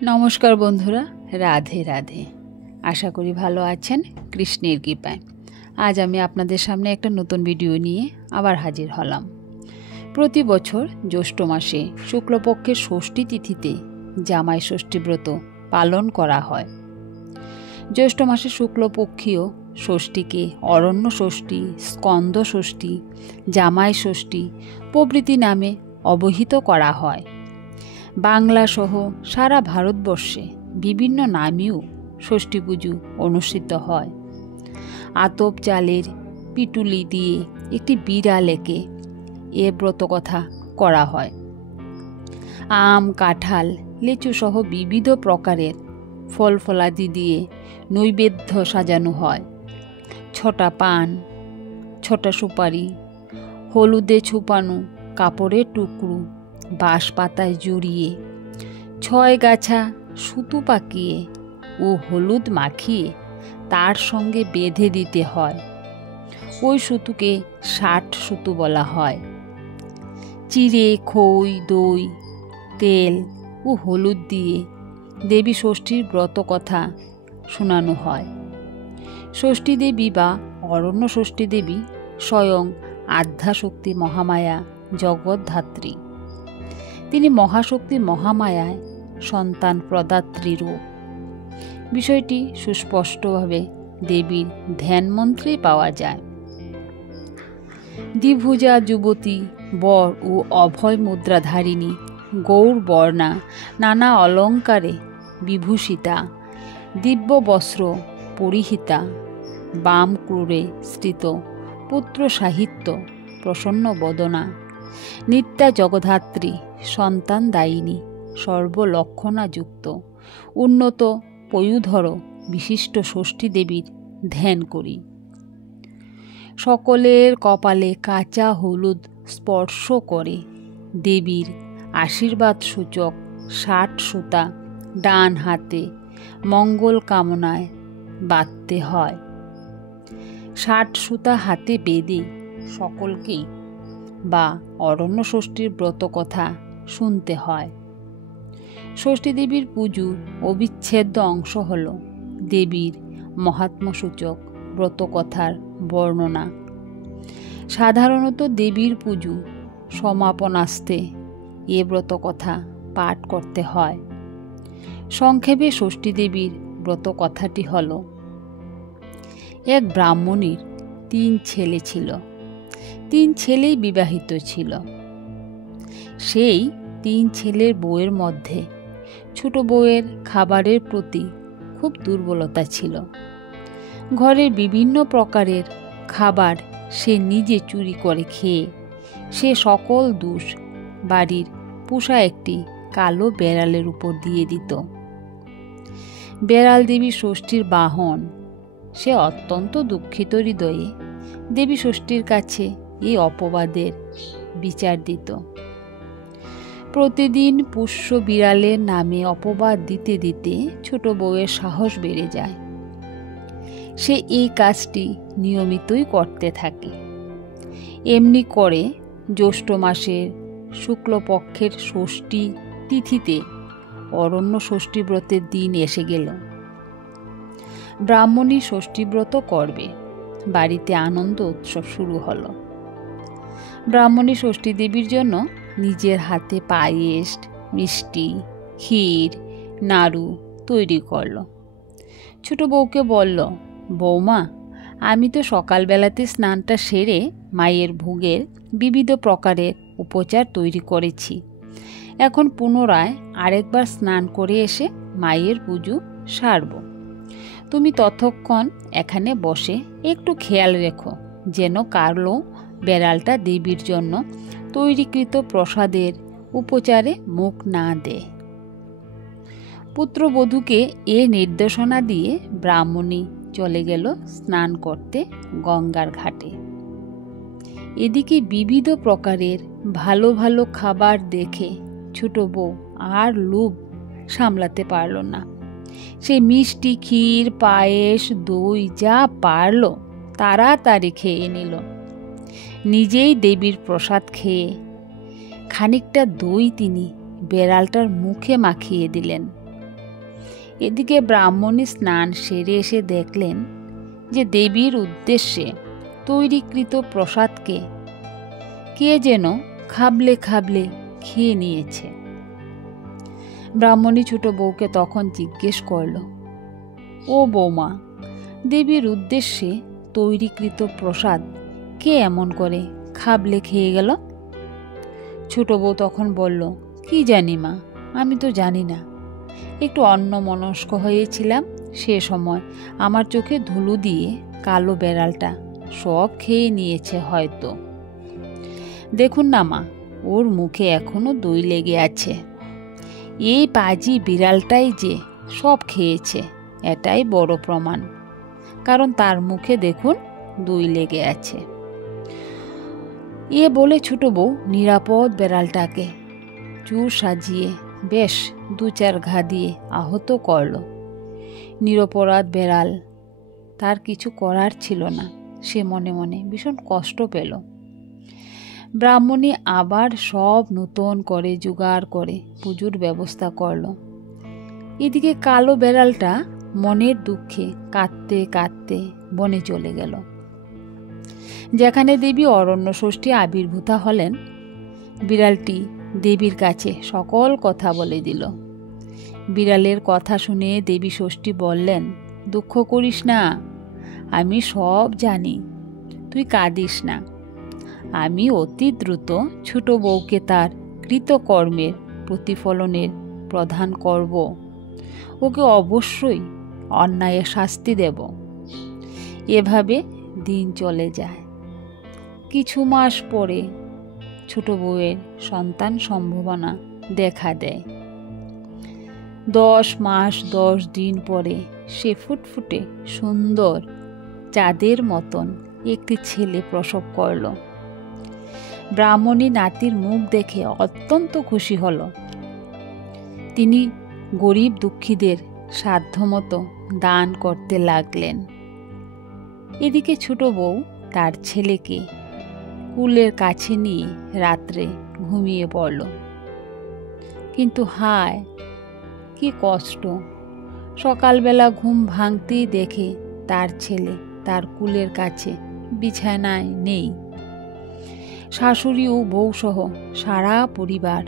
নমস্কার বন্ধুরা, রাধে রাধে। আশা করি ভালো আছেন কৃষ্ণের কৃপায়। আজ আমি আপনাদের সামনে একটা নতুন ভিডিও নিয়ে আবার হাজির হলাম। প্রতি বছর জ্যৈষ্ঠ মাসে শুক্লপক্ষের ষষ্ঠী তিথিতে জামাই ষষ্ঠী ব্রত পালন করা হয়। জ্যৈষ্ঠ মাসে শুক্লপক্ষীয় ষষ্ঠীকে অরণ্য ষষ্ঠী, স্কন্দ ষষ্ঠী, জামাই ষষ্ঠী প্রভৃতি নামে অবহিত করা হয়। বাংলা সহ সারা ভারতবর্ষে বিভিন্ন নামেও ষষ্ঠী পুজো অনুষ্ঠিত হয়। আতপ চালের পিটুলি দিয়ে একটি বিড়াল এঁকে এ ব্রতকথা করা হয়। আম, কাঁঠাল, লিচু সহ বিবিধ প্রকারের ফল ফলাদি দিয়ে নৈবেদ্য সাজানো হয়। ছটা পান, ছটা সুপারি, হলুদে ছুপানো কাপড়ের টুকরো বাঁশ পাতায় জড়িয়ে 6 গাছা সুতো পাকিয়ে ও হলুদ মাখিয়ে তার সঙ্গে বেঁধে দিতে হয়। ওই সুতোকে 60 সুতো বলা হয়। চিড়ে, খই, দই, তেল ও হলুদ দিয়ে দেবী ষষ্ঠীর ব্রত কথা শোনানো হয়। ষষ্ঠী দেবী বা অরণ্য ষষ্ঠী দেবী স্বয়ং আদ্যাশক্তি মহামায়া জগৎধাত্রী। তিনি মহাশক্তি মহামায়ায় সন্তান প্রদাত্রী রূপ। বিষয়টি সুস্পষ্টভাবে দেবীর ধ্যানমন্ত্রে পাওয়া যায়। দ্বিভুজা যুবতী, বর ও অভয় মুদ্রাধারিণী, গৌর বর্ণা, নানা অলঙ্কারে বিভূষিতা, দিব্য বস্ত্র পরিহিতা, বাম ক্রূরে স্থিত পুত্র সাহিত্য প্রসন্ন বদনা, নিত্যা জগধাত্রী, সন্তান দায়িনী, সর্বলক্ষণাযুক্ত উন্নত পয়ুধর বিশিষ্ট ষষ্ঠী দেবীর ধ্যান করি। সকলের কপালে কাঁচা হলুদ স্পর্শ করে দেবীর আশীর্বাদ সূচক 60 সুতা ডান হাতে মঙ্গল কামনায় বাঁধতে হয়। 60 সুতা হাতে বেঁধে সকলকেই বা অরণ্য ষষ্ঠীর ব্রত কথা শুনতে হয়। ষষ্ঠী দেবীর পুজো অবিচ্ছেদ্য অংশ হল দেবীর মহাত্ম্যসূচক ব্রতকথার বর্ণনা। সাধারণত দেবীর পুজো সমাপনাস্তে এ ব্রতকথা পাঠ করতে হয়। সংক্ষেপে ষষ্ঠী দেবীর ব্রতকথাটি হল: এক ব্রাহ্মণীর 3 ছেলে ছিল। 3 ছেলেই বিবাহিত ছিল। সেই 3 ছেলের বউয়ের মধ্যে ছোট বউয়ের খাবারের প্রতি খুব দুর্বলতা ছিল। ঘরের বিভিন্ন প্রকারের খাবার সে নিজে চুরি করে খেয়ে সে সকল দোষ বাড়ির পোষা একটি কালো বেড়ালের উপর দিয়ে দিত। বেড়াল দেবী ষষ্ঠীর বাহন। সে অত্যন্ত দুঃখিত হৃদয়ে দেবী ষষ্ঠীর কাছে এই অপবাদের বিচার দিত। প্রতিদিন পুষ্য বিড়ালের নামে অপবাদ দিতে দিতে ছোট বউয়ের সাহস বেড়ে যায়। সে এই কাজটি নিয়মিতই করতে থাকে। এমনি করে জ্যৈষ্ঠ মাসের শুক্লপক্ষের ষষ্ঠী তিথিতে অরণ্য ষষ্ঠী ব্রতের দিন এসে গেল। ব্রাহ্মণী ষষ্ঠী ব্রত করবে। বাড়িতে আনন্দ উৎসব শুরু হলো। ব্রাহ্মণী ষষ্ঠী দেবীর জন্য নিজের হাতে পায়েস, মিষ্টি, ক্ষীর, নাড়ু তৈরি করল। ছোট বউকে বলল, বৌমা, আমি তো সকালবেলাতে স্নানটা সেরে মায়ের ভোগের বিবিধ প্রকারের উপচার তৈরি করেছি। এখন পুনরায় আরেকবার স্নান করে এসে মায়ের পুজো সারব। তুমি ততক্ষণ এখানে বসে একটু খেয়াল রেখো যেন কালো বেড়ালটা দেবীর জন্য তৈরিকৃত প্রসাদের উপচারে মুখ না দেয়। পুত্রবধূকে এ নির্দেশনা দিয়ে ব্রাহ্মণী চলে গেল স্নান করতে গঙ্গার ঘাটে। এদিকে বিবিধ প্রকারের ভালো ভালো খাবার দেখে ছোট বউ আর লোভ সামলাতে পারল না। সে মিষ্টি, ক্ষীর, পায়েস, দই যা পারল তাড়াতাড়ি খেয়ে নিল। নিজেই দেবীর প্রসাদ খেয়ে খানিকটা দই তিনি বেড়ালটার মুখে মাখিয়ে দিলেন। এদিকে ব্রাহ্মণী স্নান সেরে এসে দেখলেন যে দেবীর উদ্দেশ্যে তৈরিকৃত প্রসাদকে কে যেন খাবলে খাবলে খেয়ে নিয়েছে। ব্রাহ্মণী ছোট বউকে তখন জিজ্ঞেস করল, ও বৌমা, দেবীর উদ্দেশ্যে তৈরিকৃত প্রসাদ কে এমন করে খাবলে খেয়ে গেল? ছোট বউ তখন বলল, কি জানি মা, আমি তো জানি না, একটু অন্যমনস্ক হয়েছিলাম, সে সময় আমার চোখে ধুলো দিয়ে কালো বেড়ালটা সব খেয়ে নিয়েছে হয়তো। দেখুন না মা, ওর মুখে এখনো দই লেগে আছে। এই পাজি বিড়ালটাই যে সব খেয়েছে এটাই বড় প্রমাণ, কারণ তার মুখে দেখুন দই লেগে আছে। এ বলে ছোট বউ নিরাপদ বেড়ালটাকে চুর সাজিয়ে বেশ 2-4 ঘা দিয়ে আহত করল। নিরপরাধ বেড়াল, তার কিছু করার ছিল না, সে মনে মনে ভীষণ কষ্ট পেল। ব্রাহ্মণী আবার সব নতুন করে জোগাড় করে পুজোর ব্যবস্থা করল। এদিকে কালো বেড়ালটা মনের দুঃখে কাঁদতে কাঁদতে বনে চলে গেল, যেখানে দেবী অরণ্য ষষ্ঠী আবির্ভূতা হলেন। বিড়ালটি দেবীর কাছে সকল কথা বলে দিল। বিড়ালের কথা শুনে দেবী ষষ্ঠী বললেন, দুঃখ করিস না, আমি সব জানি, তুই কাঁদিস না। আমি অতি দ্রুত ছোট বউকে তার কৃতকর্মের প্রতিফলনের প্রদান করব। ওকে অবশ্যই অন্যায়ের শাস্তি দেব। এভাবে দিন চলে যায়। কিছু মাস পরে ছোট বউয়ের সন্তান সম্ভাবনা দেখা দেয়। 10 মাস 10 দিন পরে সে ফুটফুটে সুন্দর চাঁদের মতন একটি ছেলে প্রসব করল। ব্রাহ্মণী নাতির মুখ দেখে অত্যন্ত খুশি হল। তিনি গরিব দুঃখীদের সাধ্যমতো দান করতে লাগলেন। এদিকে ছোট বউ তার ছেলেকে কুলের কাছে নিয়ে রাত্রে ঘুমিয়ে পড়ল। কিন্তু হায়, কি কষ্ট! সকালবেলা ঘুম ভাঙতেই দেখে তার ছেলে তার কুলের কাছে বিছানায় নেই। শাশুড়ি ও বউসহ সারা পরিবার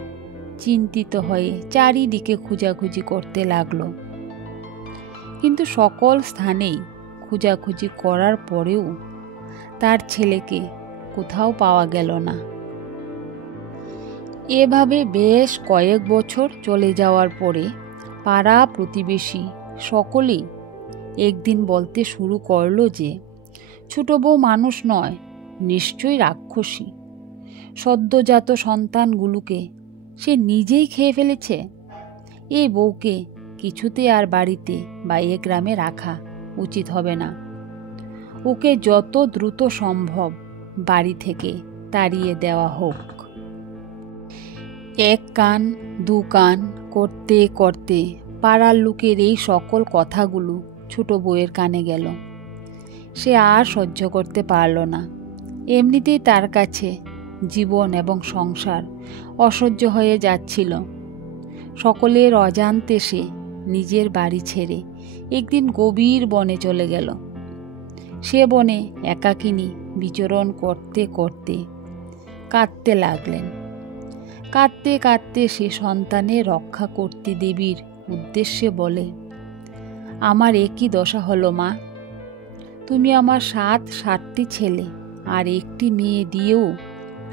চিন্তিত হয়ে চারিদিকে খোঁজাখুঁজি করতে লাগলো। কিন্তু সকল স্থানেই খোঁজাখুঁজি করার পরেও তার ছেলেকে কোথাও পাওয়া গেল না। এভাবে বেশ কয়েক বছর চলে যাওয়ার পরে পাড়া প্রতিবেশী সকলেই একদিন বলতে শুরু করলো যে ছোট বউ মানুষ নয়, নিশ্চয়ই রাক্ষসী। সদ্যজাত সন্তানগুলোকে সে নিজেই খেয়ে ফেলেছে। এই বউকে কিছুতে আর বাড়িতে বা এ গ্রামে রাখা উচিত হবে না। ওকে যত দ্রুত সম্ভব বাড়ি থেকে তাড়িয়ে দেওয়া হোক। 1 কান 2 কান করতে করতে পাড়ার লোকের এই সকল কথাগুলো ছোট বউয়ের কানে গেল। সে আর সহ্য করতে পারল না। এমনিতেই তার কাছে জীবন এবং সংসার অসহ্য হয়ে যাচ্ছিল। সকলের অজান্তে সে নিজের বাড়ি ছেড়ে একদিন গভীর বনে চলে গেল। সে বনে একাকিনী বিচরণ করতে করতে কাঁদতে লাগলেন। কাঁদতে কাঁদতে সে সন্তানের রক্ষা করতে দেবীর উদ্দেশ্যে বলে, আমার একই দশা হলো মা, তুমি আমার 7টি ছেলে আর একটি মেয়ে দিয়েও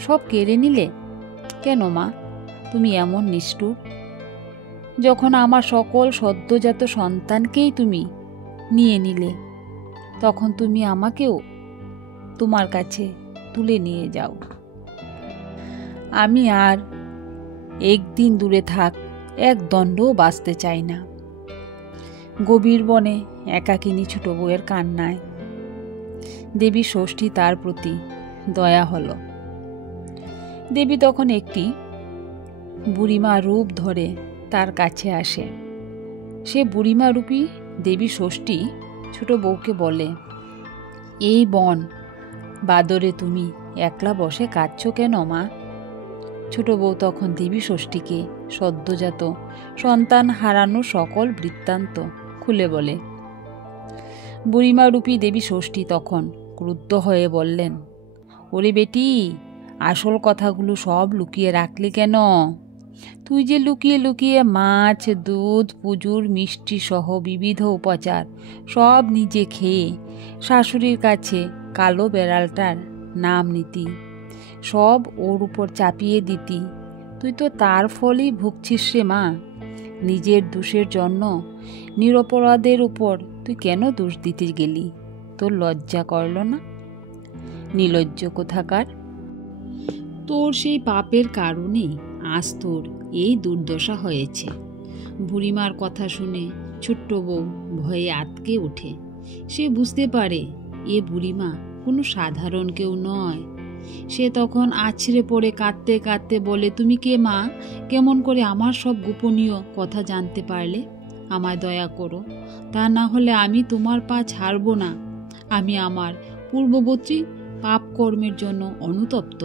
সব কেড়ে নিলে কেন মা? তুমি এমন নিষ্ঠুর। যখন আমার সকল সদ্যজাত সন্তানকেই তুমি নিয়ে নিলে, তখন তুমি আমাকেও তোমার কাছে তুলে নিয়ে যাও। আমি আর একদিন দূরে থাক 1 দণ্ডও বাঁচতে চাই না। গভীর বনে একাকিনী ছোট বউয়ের কান্নায় দেবী ষষ্ঠী তার প্রতি দয়া হল। দেবী তখন একটি বুড়িমা রূপ ধরে তার কাছে আসে। সে বুড়িমা রূপী দেবী ষষ্ঠী ছোট বউকে বলে, এই বন বাদরে তুমি একলা বসে কাঁদছো কেন মা? ছোট বউ তখন দেবী ষষ্ঠীকে সদ্যজাত সন্তান হারানো সকল বৃত্তান্ত খুলে বলে। বুড়িমা রূপী দেবী ষষ্ঠী তখন ক্রুদ্ধ হয়ে বললেন, ওরে বেটি, আসল কথাগুলো সব লুকিয়ে রাখলি কেন? তুই যে লুকিয়ে লুকিয়ে মাছ, দুধ, পুজোর মিষ্টি সহ বিবিধ উপচার সব নিজে খেয়ে শাশুড়ির কাছে কালো বেড়ালটার নাম নিতি, সব ওর উপর চাপিয়ে দিতি, তুই তো তার ফলেই ভুগছিস রে মা। নিজের দোষের জন্য নিরপরাধের উপর তুই কেন দোষ দিতে গেলি? তোর লজ্জা করল না? নির্লজ্জ কোথাকার! তোর সেই পাপের কারণে আজ তোর এই দুর্দশা হয়েছে। বুড়িমার কথা শুনে ছোট্ট বউ ভয়ে আঁতকে ওঠে। সে বুঝতে পারে এ বুড়িমা কোনো সাধারণ কেউ নয়। সে তখন আছড়ে পড়ে কাঁদতে কাঁদতে বলে, তুমি কে মা? কেমন করে আমার সব গোপনীয় কথা জানতে পারলে? আমায় দয়া করো, তা না হলে আমি তোমার পা ছাড়ব না। আমি আমার পূর্ববর্তী পাপ কর্মের জন্য অনুতপ্ত।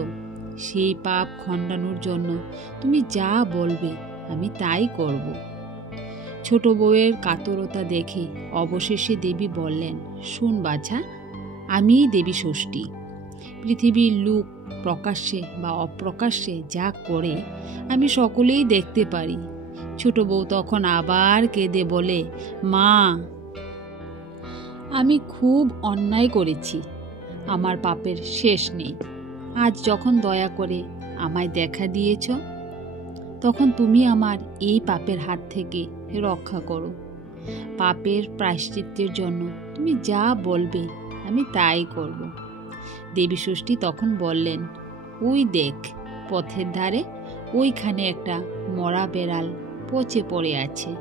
সেই পাপ খণ্ডানোর জন্য তুমি যা বলবে আমি তাই করব। ছোট বউয়ের কাতরতা দেখে অবশেষে দেবী বললেন, শোন বাছা, আমিই দেবী ষষ্ঠী। পৃথিবীর লোক প্রকাশ্যে বা অপ্রকাশ্যে যা করে আমি সকলেই দেখতে পারি। ছোট বউ তখন আবার কেঁদে বলে, মা, আমি খুব অন্যায় করেছি, আমার পাপের শেষ নেই। আজ যখন দয়া করে আমায় দেখা দিয়েছ, তখন তুমি আমার এই পাপের হাত থেকে রক্ষা করো। পাপের প্রায়শ্চিত্তের জন্য তুমি যা বলবে আমি তাই করব। দেবী ষষ্ঠী তখন বললেন, ওই দেখ, পথের ধারে ওইখানে একটা মরা বেড়াল পচে পড়ে আছে।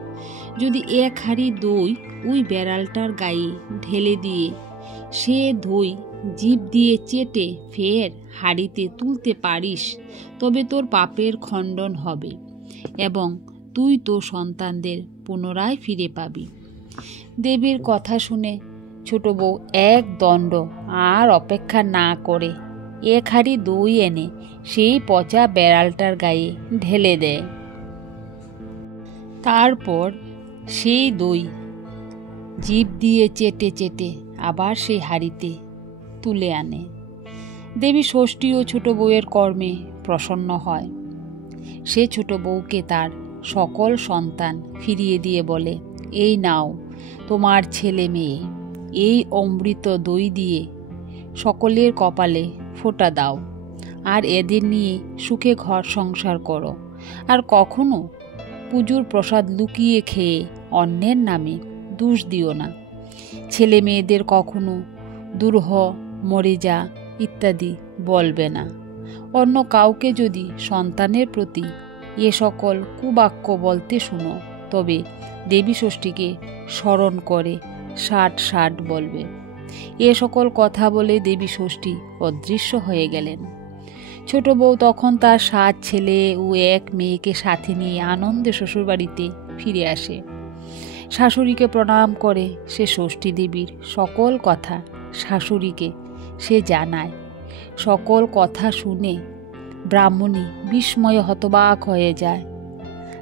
যদি এক হাঁড়ি দই ওই বেড়ালটার গায়ে ঢেলে দিয়ে সে দই জিভ দিয়ে চেটে ফের হাঁড়িতে তুলতে পারিস, তবে তোর পাপের খণ্ডন হবে এবং তুই তোর সন্তানদের পুনরায় ফিরে পাবি। দেবীর কথা শুনে ছোট বউ এক দণ্ড আর অপেক্ষা না করে এক হাঁড়ি দই এনে সেই পচা বেড়ালটার গায়ে ঢেলে দেয়। তারপর সেই দই জিভ দিয়ে চেটে চেটে আবার সেই হাঁড়িতে তুলে আনে। দেবী ষষ্ঠী ও ছোট বউয়ের কর্মে প্রসন্ন হয়। সে ছোট বউকে তার সকল সন্তান ফিরিয়ে দিয়ে বলে, এই নাও তোমার ছেলে মেয়ে, এই অমৃত দই দিয়ে সকলের কপালে ফোঁটা দাও, আর এদের নিয়ে সুখে ঘর সংসার করো। আর কখনো পুজোর প্রসাদ লুকিয়ে খেয়ে অন্যের নামে দোষ দিও না। ছেলে মেয়েদের কখনো দূর হ, মরে যা ইত্যাদি বলবে না। অন্য কাউকে যদি সন্তানের প্রতি এ সকল কুবাক্য বলতে শুনো, তবে দেবী ষষ্ঠীকে স্মরণ করে 60 বলবে। এ সকল কথা বলে দেবী ষষ্ঠী অদৃশ্য হয়ে গেলেন। ছোট বউ তখন তার 7 ছেলে ও 1 মেয়েকে সাথে নিয়ে আনন্দে শ্বশুরবাড়িতে ফিরে আসে। শাশুড়িকে প্রণাম করে সে ষষ্ঠী দেবীর সকল কথা শাশুড়িকে সে জানায়। সকল কথা শুনে ব্রাহ্মণী বিস্ময়ে হতবাক হয়ে যায়।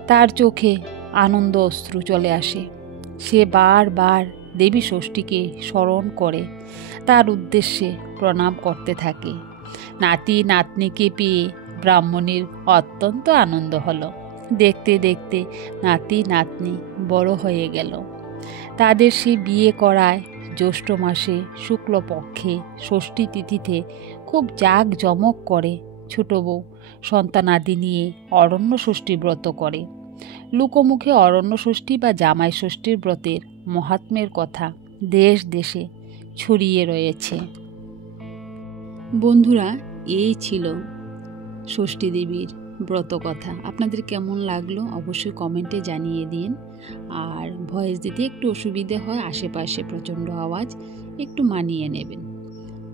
তার চোখে আনন্দ অশ্রু চলে আসে। সে বারবার দেবী ষষ্ঠীকে স্মরণ করে তার উদ্দেশ্যে প্রণাম করতে থাকে। নাতি নাতনিকে পেয়ে ব্রাহ্মণীর অত্যন্ত আনন্দ হলো। দেখতে দেখতে নাতি নাতনি বড় হয়ে গেল। তাদের সে বিয়ে করায় জ্যৈষ্ঠ মাসে শুক্লপক্ষে ষষ্ঠী তিথিতে খুব জাঁকজমক করে ছোট বউ সন্তানাদি নিয়ে অরণ্য ষষ্ঠী ব্রত করে। লোকমুখে অরণ্য ষষ্ঠী বা জামাই ষষ্ঠীর ব্রতের মহাত্ম্যের কথা দেশ দেশে ছড়িয়ে রয়েছে। বন্ধুরা, এই ছিল ষষ্ঠী দেবীর ব্রত কথা। আপনাদের কেমন লাগলো অবশ্যই কমেন্টে জানিয়ে দিন। আর ভয়েস দিতে একটু অসুবিধে হয়, আশেপাশে প্রচণ্ড আওয়াজ, একটু মানিয়ে নেবেন।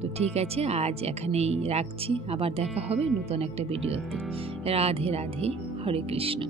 তো ঠিক আছে, আজ এখানেই রাখছি। আবার দেখা হবে নতুন একটা ভিডিওতে। রাধে রাধে, হরে কৃষ্ণ।